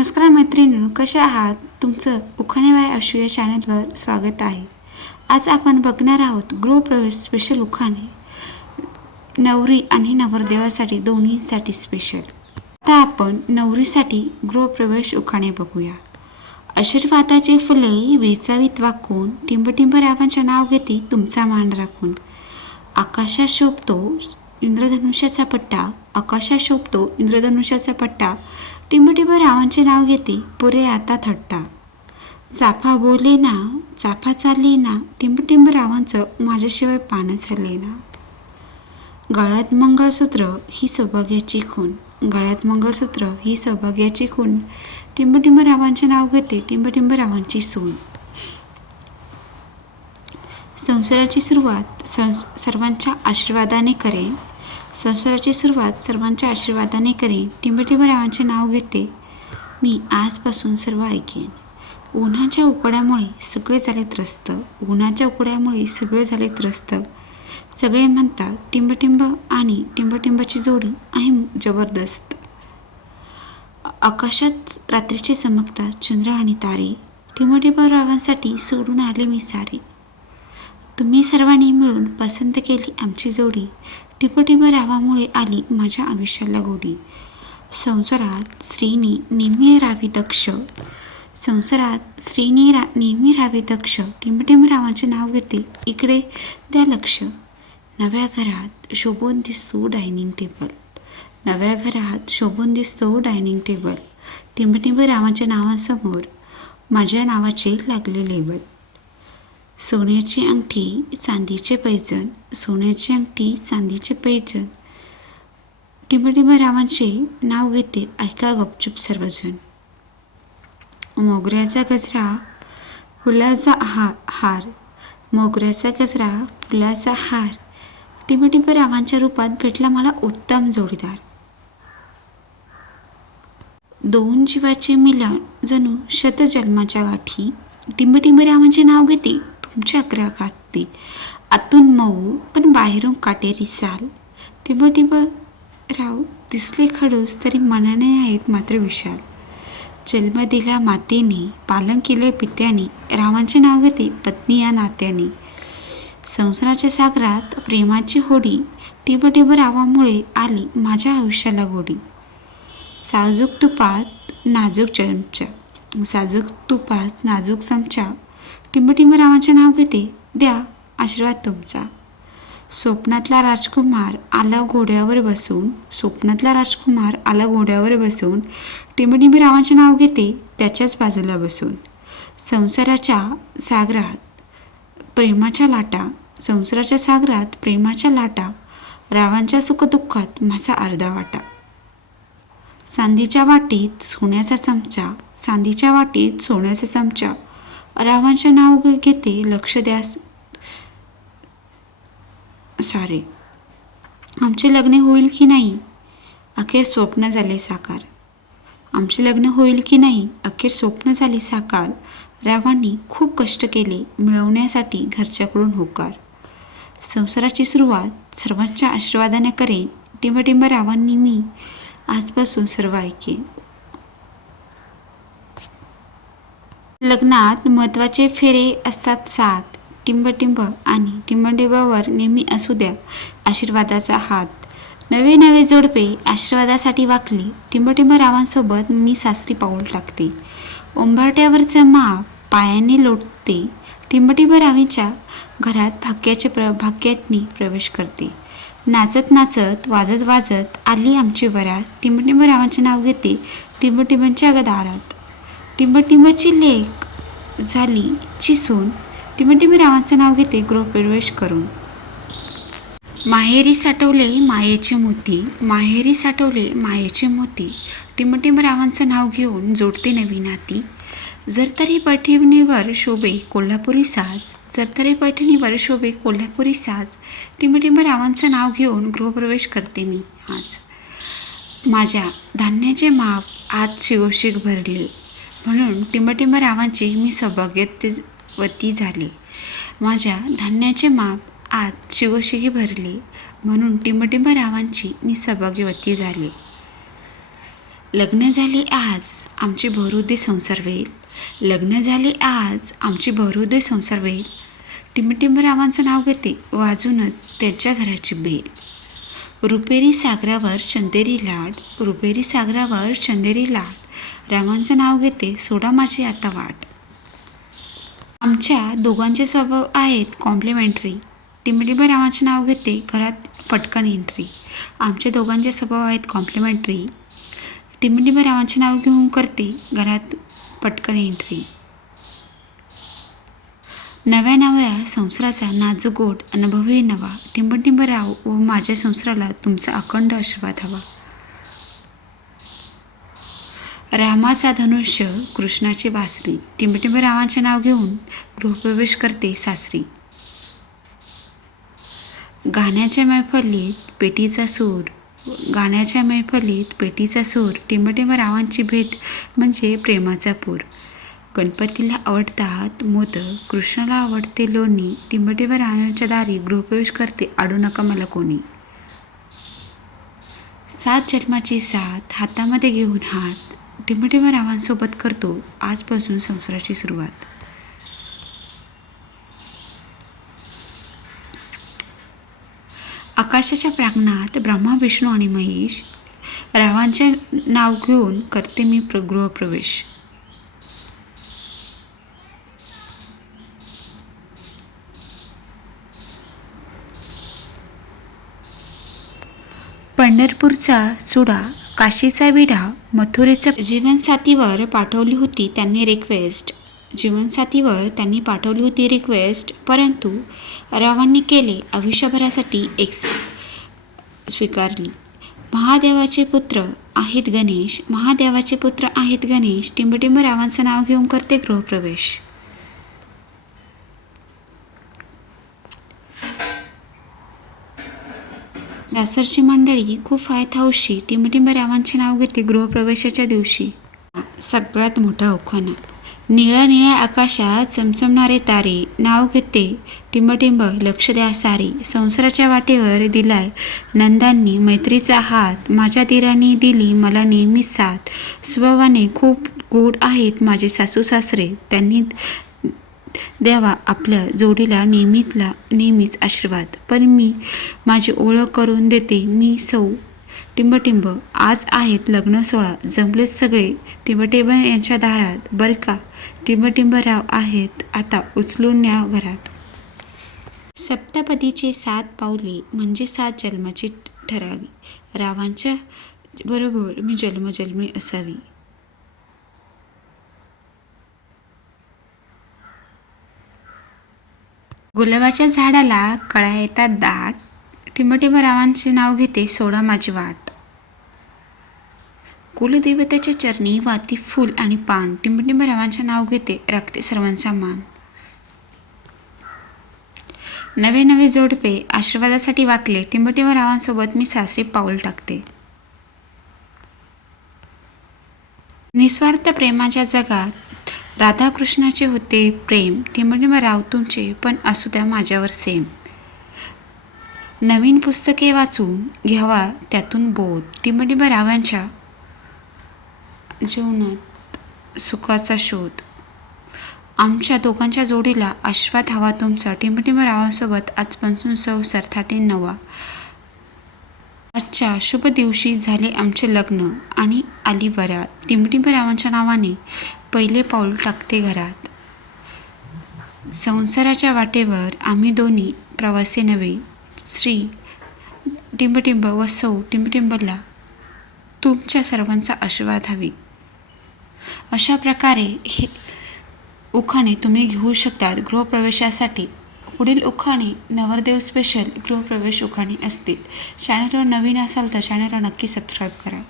नमस्कार मैत्रिणी कशा आहात? तुमचं उखाणेबाई अशू या चॅनलवर स्वागत आहे. आज आपण बघणार आहोत गृहप्रवेश स्पेशल उखाणे नवरी आणि नवरदेवासाठी दोन्हीसाठी स्पेशल आता आपण नवरीसाठी गृहप्रवेश उखाणे बघूया. आशीर्वादाचे फुले वेचावीत वाकून टिंबटिंब रावांचे नाव घेते तुमचा मान राखून. आकाशात शोभतो इंद्रधनुष्याचा पट्टा आकाशात शोभतो इंद्रधनुष्याचा पट्टा टिंबटिंब रावांचे नाव घेते पुरे आता थट्टा. चाफा बोले ना चाफा चालले ना टिंबटिंब रावांचं माझ्याशिवाय पानं झाले ना. गळ्यात मंगळसूत्र ही सौभाग्याची खून. गळ्यात मंगळसूत्र ही सौभाग्याची खून. टिंबटिंब रावांचे नाव घेते टिंबटिंब रावांची सून. संसाराची सुरुवात संस सर्वांच्या आशीर्वादाने करेन. संसाराची सुरुवात सर्वांच्या आशीर्वादाने करेन. टिंबटिंब रावांचे नाव घेते. मी आजपासून सर्व ऐकेन. उन्हाच्या उकड्यामुळे सगळे झाले त्रस्त. उन्हाच्या उकड्यामुळे सगळे झाले त्रस्त. सगळे म्हणतात टिंबटिंब आणि टिंबटिंबाची जोडी आहे जबरदस्त. आकाशात रात्रीचे चमकतात चंद्र आणि तारे. टिंबटिंब रावांसाठी सोडून आले मी सारे. तुम्ही सर्वांनी मिळून पसंत केली आमची जोडी. टिपटिप रावामुळे आली माझ्या आयुष्याला गोडी. संसारात स्त्रीने नेहमी राहावी दक्ष. संसारात स्त्रीने रा नेहमी राहावे दक्ष. टिमटिम रावांचे नाव घेते इकडे द्या लक्ष. नव्या घरात शोभून दिसतो डायनिंग टेबल. नव्या घरात शोभून दिसतो डायनिंग टेबल. टिंबटिंब रामाच्या नावासमोर माझ्या नावाचे लागले लेबल. सोन्याची अंगठी चांदीचे पैजण सोन्याची अंगठी चांदीचे पैजण. टिंबटिंब रामांचे नाव घेते ऐका गपचूप सर्वजण. मोगऱ्याचा गजरा फुलाचा हा हार. मोगऱ्याचा गजरा फुलाचा हार. टिंबटिंब रामांच्या रूपात भेटला मला उत्तम जोडीदार. दोन जीवाचे मिलन जणू शतजन्माच्या गाठी. टिंबटिंब रामांचे नाव घेते तुमच्या ग्राहकात आतून मऊ पण बाहेरून काटेरी साल टिंबटिंब राव दिसले खडूस तरी मनाने आहेत मात्र विशाल. जन्म दिला मातेने पालन केले पित्याने रावांचे नाव घेते पत्नी या नात्याने. संसाराच्या सागरात प्रेमाची होडी टिंबटिंब रावामुळे आली माझ्या आयुष्याला गोडी. साजूक तुपात नाजूक चमचा. साजूक तुपात नाजूक चमचा. टिंबटिंब रावांचे नाव घेते द्या आशीर्वाद तुमचा. स्वप्नातला राजकुमार आला घोड्यावर बसून स्वप्नातला राजकुमार आला घोड्यावर बसून टिंबटिंब नाव घेते त्याच्याच बाजूला बसून. संसाराच्या सागरात प्रेमाच्या लाटा संसाराच्या सागरात प्रेमाच्या लाटा रावांच्या सुखदुःखात माझा अर्धा वाटा. चांदीच्या वाटीत सोन्याचा चमचा चांदीच्या वाटीत सोन्याचा चमचा रावांचे नाव घेते लक्ष द्या. सारे आमचे लग्न होईल की नाही? अखेर स्वप्न झाले साकार. आमचे लग्न होईल की नाही? अखेर स्वप्न झाले साकार. रावांनी खूप कष्ट केले मिळवण्यासाठी घरच्याकडून होकार. संसाराची सुरुवात सर्वांच्या आशीर्वादाने करेन. टिंबटिंब रावांनी मी आजपासून सर्व ऐकेन. लग्नात महत्त्वाचे फेरे असतात सात. टिंबटिंब आणि टिंबटिंबावर नेहमी असू द्या आशीर्वादाचा हात. नवे नवे जोडपे आशीर्वादासाठी वाकले. टिंबटिंब रावांसोबत मी सासरी पाऊल टाकते. ओंभारट्यावरचं माप पायाने लोटते. टिंबटिंब रावीच्या घरात भाग्याचे प्र भाग्यातनी प्रवेश करते. नाचत नाचत वाजत वाजत आली आमची वरात. टिंबटिंब रावांचे नाव घेते टिंबटिंबांच्या दारात टिंबटिंबाची लेक झाली चिसून. टिंबटिंब रावांचं नाव घेते गृहप्रवेश करून. माहेरी साठवले मायेचे मोती. माहेरी साठवले मायेचे मोती. टिंबटिंब रावांचं नाव घेऊन जोडते नवी नाती जर तरी पैठणीवर शोभे कोल्हापुरी साज. जर तरी पैठणीवर शोभे कोल्हापुरी साज. टिंबटिंब रावांचं नाव घेऊन गृहप्रवेश करते मी आज. माझ्या धान्याचे माप आज शिवशिक भरले. म्हणून टिंबटिंब रावांची मी सौभाग्यवती झाले. माझ्या धान्याचे माप आज शिवशिगी भरले म्हणून टिंबटिंब रावांची मी सौभाग्यवती झाले. लग्न झाले आज आमची बहुरुद्धी संसार वेल लग्न झाले आज आमची बहुरुद्धी संसार वेल टिंबटिंब रावांचं नाव घेते वाजूनच त्यांच्या घराची बेल. रुपेरी सागरावर चंदेरी लाड रुपेरी सागरावर चंदेरी लाड रामांचं नाव घेते सोडा माझी आता वाट. आमच्या दोघांचे स्वभाव आहेत कॉम्प्लिमेंटरी टिमडिबा रामाचे नाव घेते घरात पटकन एंट्री आमच्या दोघांचे स्वभाव आहेत कॉम्प्लिमेंटरी टिमडिबा रामाचे नाव घेऊन करते घरात पटकन एंट्री नव्या नव्या संसाराचा नाजूक गोड अनुभवी नवा. टिंबटिंब राव व माझ्या संसाराला तुमचा अखंड आशीर्वाद हवा. रामाचा धनुष्य कृष्णाची बासरी. टिंबटिंब रामाचे नाव घेऊन गृहप्रवेश करते सासरी. गाण्याच्या मैफलीत पेटीचा सूर. गाण्याच्या मैफलीत पेटीचा सूर टिंबटिंब रावांची भेट म्हणजे प्रेमाचा पूर. गणपतीला आवडतात मोदक कृष्णाला आवडते लोणी टिंबटिंब रावांच्या दारी गृहप्रवेश करते आडू नका मला कोणी. सात जन्माची साथ हातामध्ये घेऊन हात टिंबटिंब रावांसोबत करतो आजपासून संसाराची सुरुवात. आकाशाच्या प्रांगणात ब्रह्मा विष्णू आणि महेश रावांचे नाव घेऊन करते मी प्र गृहप्रवेश. पंढरपूरचा चुडा काशीचा विडा मथुरेचा जीवनसाथीवर पाठवली होती त्यांनी रिक्वेस्ट जीवनसाथीवर त्यांनी पाठवली होती रिक्वेस्ट परंतु रावांनी केले आयुष्यभरासाठी एक स्वीकारली महादेवाचे पुत्र आहेत गणेश. महादेवाचे पुत्र आहेत गणेश. टिंबटिंब रावांचं नाव घेऊन करते गृहप्रवेश. दासरची मंडळी खूप फायदा हौशी टिंबटिंब नाव घेते गृहप्रवेशाच्या दिवशी. सगळ्यात मोठा उखाणा. निळ्या निळ्या आकाशात चमचमणारे तारे नाव घेते टिंबटिंब लक्ष द्या सारी. संसाराच्या वाटेवर दिलाय नंदांनी मैत्रीचा हात. माझ्या दिरांनी दिली मला नेहमी साथ. स्वभावाने खूप गोड आहेत माझे सासू सासरे. त्यांनी द्यावा आपल्या जोडीला नेहमीतला नेहमीच आशीर्वाद. पण मी माझी ओळख करून देते. मी सौ टिंबटिंब. आज आहेत लग्न सोहळा. जमलेच सगळे टिंबटिंब यांच्या दारात. बरं का? टिंबटिंबराव आहेत आता उचलून न्या घरात. सप्तपदीचे सात पावले म्हणजे सात जन्माची ठरावी. रावांच्या बरोबर मी जन्मजन्मी असावी. गुलाबाच्या झाडाला कळ्या येतात दाट. टिंबटिंब रावांचे नाव घेते सोडा माझी वाट. कुलदेवतेच्या चरणी वाती फूल आणि पान. टिंबटिंब रावांचे नाव घेते राखते सर्वांचा मान. नवे नवे जोडपे आशीर्वादासाठी वाकले. टिंबटिंब रावांसोबत मी सासरी पाऊल टाकते. निस्वार्थ प्रेमाच्या जगात राधाकृष्णाचे होते प्रेम. टिंबटिंब राव तुमचे पण असू द्या माझ्यावर सेम नवीन पुस्तके वाचून घ्यावा त्यातून बोध. टिंबटिंब रावांच्या जीवनात सुखाचा शोध. आमच्या दोघांच्या जोडीला आशीर्वाद हवा तुमचा. टिंबटिंब रावांसोबत आजपासून संसार थाटे नवा. आजच्या शुभ दिवशी झाले आमचे लग्न आणि आली वरात. टिंबटिंब रावांच्या नावाने पहिले पाऊल टाकते घरात. संसाराच्या वाटेवर आम्ही दोन्ही प्रवासी नव्हे. श्री टिंबटिंब व सौ टिंबटिंबला तुमच्या सर्वांचा आशीर्वाद हवी. अशा प्रकारे हे उखाणे तुम्ही घेऊ शकतात गृहप्रवेशासाठी. पुढील उखाणी नवरदेव स्पेशल गृहप्रवेश उखाणी असतील. चॅनलवर नवीन असाल तर चॅनलला नक्की सबस्क्राईब करा.